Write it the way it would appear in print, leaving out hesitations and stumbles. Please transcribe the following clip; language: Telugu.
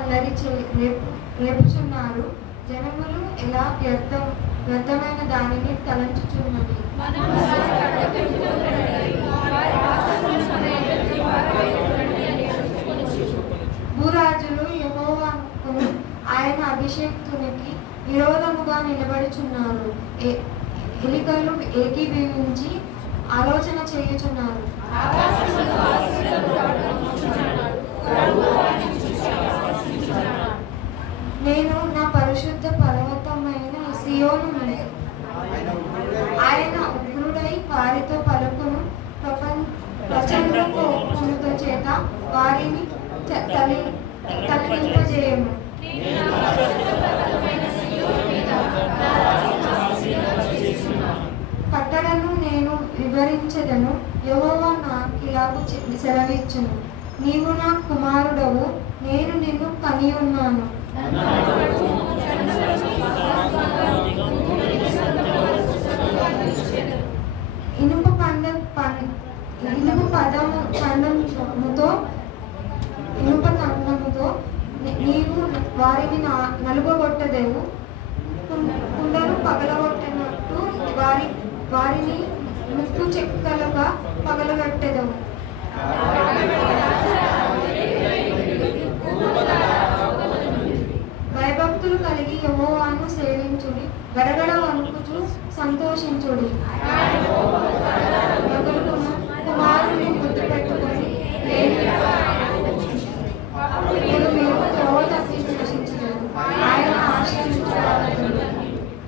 అల్లరి రేపుచున్నారు. జనములు ఎలా వ్యర్థమైన దానిని తలంచుచున్నది. భూరాజులు యెహోవాకును ఆయన అభిషేక్తునికి విరోధముగా నిలబడుచున్నారు. ఎలికలు ఏకీభవించి ఆలోచన చేయుచున్నారు. నేను నా పరిశుద్ధ పర్వతమైన సియోను ఆయన ఉగ్రుడై వారితో పలుకును. ప్రచండ కోపముతో చేత వారిని తలకింపజేయము. కట్టడను నేను వివరించదను. యెహోవా నాకిలాగు సెలవిచ్చును. నీవు నా కుమారుడవు, నేను నిన్ను కనియున్నాను. ఇనుప దండముతో నీవు వారిని నలుగగొట్టదెవు. కుండలు పగలగొట్టినట్టు వారిని ముక్కు చెక్కలుగా పగలగొట్టెదవు.